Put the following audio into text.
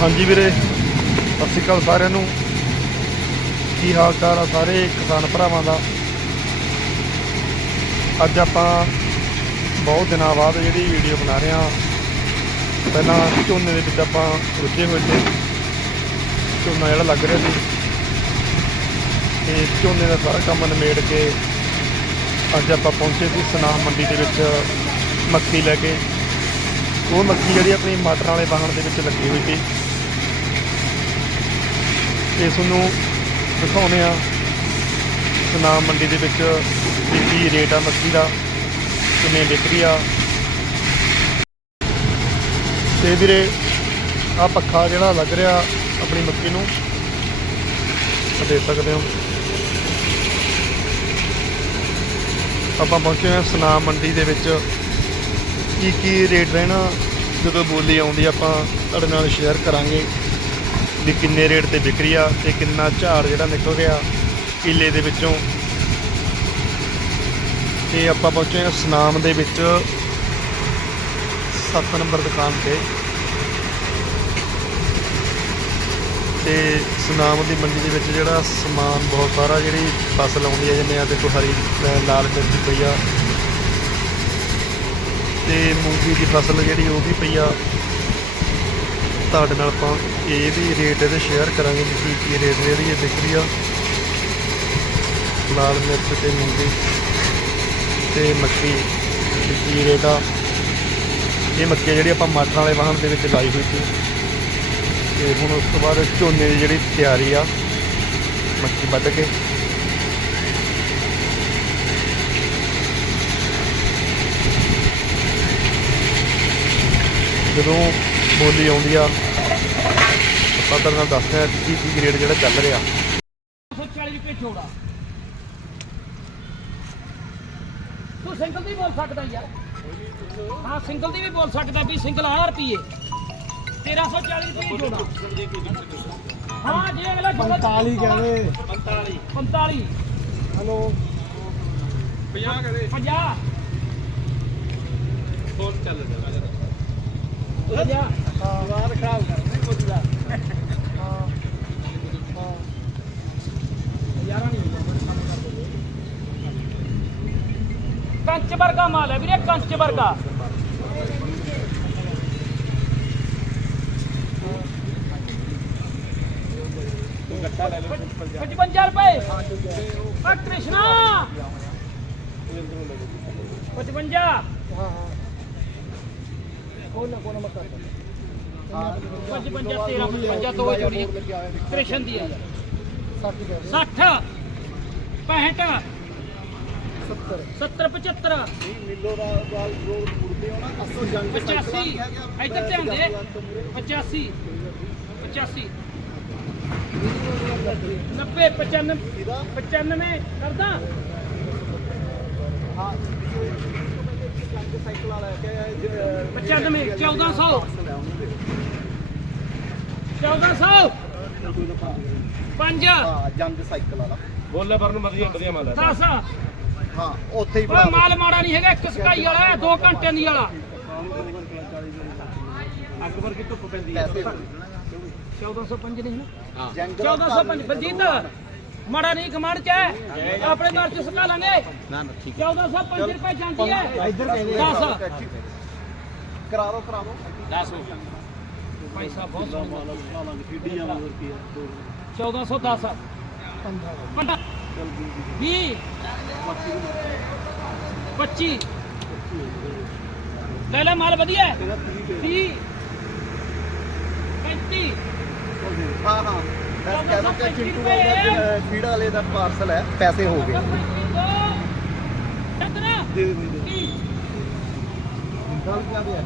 ਹਾਂਜੀ ਵੀਰੇ, ਸਤਿ ਸ਼੍ਰੀ ਅਕਾਲ ਸਾਰਿਆਂ ਨੂੰ। ਕੀ ਹਾਲ ਚਾਲ ਆ ਸਾਰੇ ਕਿਸਾਨ ਭਰਾਵਾਂ ਦਾ? ਅੱਜ ਆਪਾਂ ਬਹੁਤ ਦਿਨਾਂ ਬਾਅਦ ਜਿਹੜੀ ਵੀਡੀਓ ਬਣਾ ਰਹੇ ਹਾਂ। ਪਹਿਲਾਂ ਝੋਨੇ ਦੇ ਵਿੱਚ ਆਪਾਂ ਰੁੱਝੇ ਹੋਏ ਸੀ। ਝੋਨਾ ਜਿਹੜਾ ਲੱਗ ਰਿਹਾ ਸੀ। ਤੇ ਝੋਨੇ ਦਾ ਸਾਰਾ ਕੰਮ ਨਿਮੇੜ ਕੇ ਅੱਜ ਆਪਾਂ ਪਹੁੰਚੇ ਸੀ ਸਨਾਮ ਮੰਡੀ ਦੇ ਵਿੱਚ ਮੱਕੀ ਲੈ ਕੇ। ਉਹ ਮੱਕੀ ਜਿਹੜੀ ਆਪਣੀ ਮਟਰਾਂ ਵਾਲੇ ਵਾਹਣ ਦੇ ਵਿੱਚ ਲੱਗੀ ਹੋਈ ਸੀ। ਤੇ ਤੁਹਾਨੂੰ ਦਿਖਾਉਂਦੇ ਆ ਸਨਾਮ ਮੰਡੀ ਦੇ ਵਿੱਚ ਵੀ ਕੀ ਰੇਟ ਆ, ਮੱਕੀ ਦਾ, ਕਿਵੇਂ ਵਿਕ ਰਹੀ ਆ। ਤੇ ਵੀਰੇ ਆ ਪੱਖਾ ਜਿਹੜਾ ਲੱਗ ਰਿਹਾ ਆਪਣੀ ਮੱਕੀ ਨੂੰ ਦੇ ਸਕਦੇ ਹੋ। ਆਪਾਂ ਪਹੁੰਚੇ ਹਾਂ ਸਨਾਮ ਮੰਡੀ ਦੇ ਵਿੱਚ। ਕੀ ਕੀ ਰੇਟ ਰਹਿਣਾ, ਜਦੋਂ ਬੋਲੀ ਆਉਂਦੀ ਆਪਾਂ ਤੁਹਾਡੇ ਨਾਲ ਸ਼ੇਅਰ ਕਰਾਂਗੇ। ਵੀ ਕਿੰਨੇ ਰੇਟ ਤੇ ਵਿਕਰੀ ਆ ਤੇ ਕਿੰਨਾ ਝਾੜ ਜਿਹੜਾ ਨਿਕਲ ਗਿਆ ਕਿਲੇ ਦੇ ਵਿੱਚੋਂ। ਤੇ ਆਪਾਂ ਪਹੁੰਚੇ ਹਾਂ ਸਨਾਮ ਦੇ ਵਿੱਚ 7 ਨੰਬਰ ਦੁਕਾਨ ਤੇ। ਤੇ ਸਨਾਮ ਦੀ ਮੰਡੀ ਦੇ ਵਿੱਚ ਜਿਹੜਾ ਸਮਾਨ ਬਹੁਤ ਸਾਰਾ ਜਿਹੜੀ ਫਸਲ ਆਉਂਦੀ ਹੈ ਜਿਵੇਂ ਆ ਦੇਖੋ ਹਰੀ ਲਾਲ ਮਿਰਚ ਪਈ ਆ। ਤੇ ਮੂੰਗੀ ਦੀ ਫਸਲ ਜਿਹੜੀ ਉਹ ਵੀ ਪਈ ਆ। ਤੁਹਾਡੇ ਨਾਲ ਆਪਾਂ ਇਹ ਵੀ ਰੇਟ ਇਹਦੇ ਸ਼ੇਅਰ ਕਰਾਂਗੇ ਵੀ ਕੀ ਕੀ ਰੇਟ ਜਿਹੜੀ ਇਹ ਵਿਕ ਰਹੀ ਆ। ਲਾਲ ਮਿਰਚ ਤੇ ਮੂੰਗੀ ਤੇ ਮੱਕੀ ਕੀ ਰੇਟ ਆ। ਇਹ ਮੱਕੀ ਆ ਜਿਹੜੀ ਆਪਾਂ ਮਟਰਾਂ ਵਾਲੇ ਵਾਹਨ ਦੇ ਵਿੱਚ ਲਾਈ ਹੋਈ ਸੀ। ਤੇ ਹੁਣ ਉਸ ਤੋਂ ਬਾਅਦ ਝੋਨੇ ਦੀ ਜਿਹੜੀ ਤਿਆਰੀ ਆ, ਮੱਕੀ ਵੱਢ ਕੇ। ਜਦੋਂ ਬੋਲੀ ਆਉਂਦੀ ਆ ਆਪਾਂ ਨਾਲ ਦੱਸਦੇ ਆ ਕੀ ਕੀ ਰੇਟ ਜਿਹੜਾ ਚੱਲ ਰਿਹਾ। 140 ਰੁਪਏ ਜੋੜਾ। ਤੂੰ ਸਿੰਗਲ ਦੀ ਬੋਲ ਸਕਦਾ ਯਾਰ। ਹਾਂ ਸਿੰਗਲ ਦੀ ਵੀ ਬੋਲ ਸਕਦਾ ਵੀ ਸਿੰਗਲ ਆ ਰੁਪਏ 1340 ਰੁਪਏ ਜੋੜਾ। ਹਾਂ ਜੇ ਅਗਲਾ ਜੋੜਾ 45 ਕਹਿੰਦੇ। 45 45 ਹਲੋ। 50 ਕਰੇ। 50 ਫੋਨ ਚੱਲ ਜਾ 50 ਬਾਹਰ ਖਰਾਬ ਕਰ ਨਹੀਂ ਬੋਲਦਾ ਯਾਰਾਂ ਨਹੀਂ ਕੰਚ ਵਰਗਾ ਮਾਲ ਹੈ ਵੀਰੇ ਕੰਚ ਵਰਗਾ ਗੱਟਾ ਲੈ ਲਓ 55 ਰੁਪਏ ਆ ਕ੍ਰਿਸ਼ਨਾ 55 ਹਾਂ ਹਾਂ ਕੋਣ ਨਾ ਕੋਣ ਮਤ ਕਰ 55 13 55 ਦੋ ਜੋੜੀਆਂ ਕ੍ਰਿਸ਼ਨ ਦੀ ਹੈ 60 ਕਰ 60 65 70 70 75 ਮਿਲੋ ਦਾ ਵਾਲ ਰੋਡ ਮੁੜਦੇ ਹੋ ਨਾ ਅਸਲ ਜੰਗ 85 ਇੱਧਰ ਧਿਆਨ ਦੇ। 85 85 90 95 95 ਕਰਦਾ। ਹਾਂ ਜੰਗ ਸਾਈਕਲ ਵਾਲਾ ਕਿ 95 1400 1400 5 ਹਾਂ ਜੰਗ ਸਾਈਕਲ ਵਾਲਾ। ਬੋਲੇ ਪਰ ਨੂੰ ਵਧੀਆ ਵਧੀਆ ਮਾਲ 10 ਹਾਂ ਉੱਥੇ ਹੀ ਉਹ ਮਾਲ ਮਾੜਾ ਨਹੀਂ ਹੈਗਾ ਇੱਕ ਸਕਾਈ ਵਾਲਾ ਹੈ, ਦੋ ਘੰਟਿਆਂ ਦੀ ਵਾਲਾ। ਅਕਬਰ ਕੀ ਧੁੱਪ ਪੈਂਦੀ ਹੈ। ਪੈਸੇ 1405 ਨਹੀਂ ਨਾ? ਜੰਗ 1405 ਬਲਜੀਤ ਮਾੜਾ ਨਹੀਂ ਕਮਾਂਡ ਚ ਹੈ। ਆਪਣੇ ਘਰ ਚ ਸਕਾ ਲਾਂਗੇ। ਨਾ ਨਾ ਠੀਕ 1405 ਰੁਪਏ ਜਾਂਦੀ ਹੈ। ਇੱਧਰ 10 ਕਰਾ ਦੋ ਕਰਾ ਦੋ 10 ਪੈਸਾ ਬਹੁਤ ਸੋਹਣਾ ਖੇਡੀ ਜਾਵਾਂ ਹੋਰ ਕੀ 1410 ਪੰਡਾ 20 25 ਲੈ ਲੈ ਮਾਲ ਵਧੀਆ ਹੈ। 30 35 ਹਾਂ ਹਾਂ। ਮੈਂ ਕਹਿੰਦਾ ਕਿ ਚਿੰਟੂ ਦਾ ਫੀਡ ਵਾਲੇ ਦਾ ਪਾਰਸਲ ਹੈ ਪੈਸੇ ਹੋ ਗਏ। ਦੇ ਦੇ ਦੇ 30 ਗੱਲ ਕੀ ਹੈ?